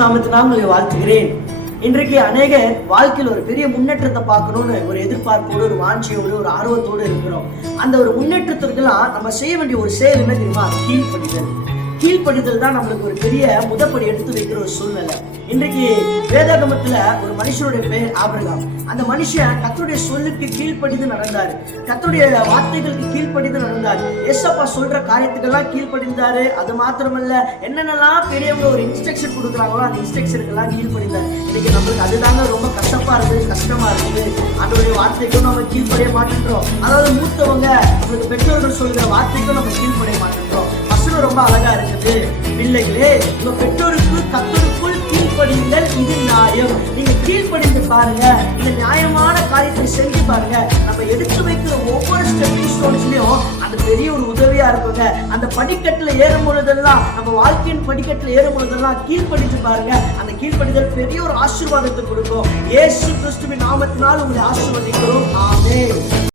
நாமத்தினால் உங்களை வாழ்த்துகிறேன். இன்றைக்கு அநேகர் வாழ்க்கையில் ஒரு பெரிய முன்னேற்றத்தை பார்க்கணும்னு ஒரு எதிர்பார்ப்போடு, ஒரு வாஞ்சியோடு, ஒரு ஆர்வத்தோடு இருக்கிறோம். அந்த ஒரு முன்னேற்றத்திற்கெல்லாம் நம்ம செய்ய வேண்டிய ஒரு செயல் என்ன தெரியுமா? கீழ்ப்படிதல். கீழ்ப்படிதல் தான் நம்மளுக்கு ஒரு பெரிய முதப்படி எடுத்து வைக்கிற ஒரு சூழ்நிலை. இன்றைக்கு வேதாகமத்துல ஒரு மனுஷனுடைய பெயர் ஆபிரகாம். அந்த மனுஷன் கர்த்தருடைய சொல்லுக்கு கீழ்ப்படிந்து நடந்தாரு, கர்த்தருடைய வார்த்தைகளுக்கு கீழ்ப்படிந்து நடந்தாரு, ஏசப்பா சொல்ற காரியத்துக்கெல்லாம் கீழ்ப்படிந்தாரு. அது மாத்திரமல்ல, என்னென்னலாம் பெரியவங்க ஒரு இன்ஸ்ட்ரக்ஷன் கொடுக்குறாங்களோ அந்த இன்ஸ்ட்ரக்ஷனுக்கெல்லாம் கீழ்ப்படிந்தாரு. இன்னைக்கு நம்மளுக்கு அதுதாங்க ரொம்ப கஷ்டமா இருக்குது, கஷ்டமா இருக்குது. அதனுடைய வார்த்தைக்கும் நம்ம கீழ்ப்படைய மாட்டேன்றோம். அதாவது மூத்தவங்க நம்மளுக்கு பெற்றோர்கள் சொல்கிற வார்த்தைக்கும் நம்ம கீழ்ப்படைய மாட்டேன்றோம். வசனம் ரொம்ப அழகா இருக்குது. பிள்ளைகளே, உங்க பெற்றோருக்கு கர்த்தருக்குள் கீழ்ப்படியுங்கள், இது நியாயம். நீங்க கீழ்ப்படிந்து பாருங்க, இந்த நியாயமான காரியத்தை செஞ்சு பாருங்க. நம்ம எடுத்து வைக்கிற ஒவ்வொரு ஸ்டெப்பிங் ஸ்டோன்ஸ்லயும் அது பெரிய ஒரு உதவியா இருக்குங்க. அந்த படிக்கட்டுல ஏறும் பொழுதெல்லாம், நம்ம வாழ்க்கையின் படிக்கட்டுல ஏறும் பொழுதெல்லாம் கீழ்ப்படிந்து பாருங்க. அந்த கீழ்ப்படிதல் பெரிய ஒரு ஆசீர்வாதத்தை கொடுக்கும். இயேசு கிறிஸ்துவின் நாமத்தினால் உங்களை ஆசீர்வதிக்கிறோம். ஆமென்.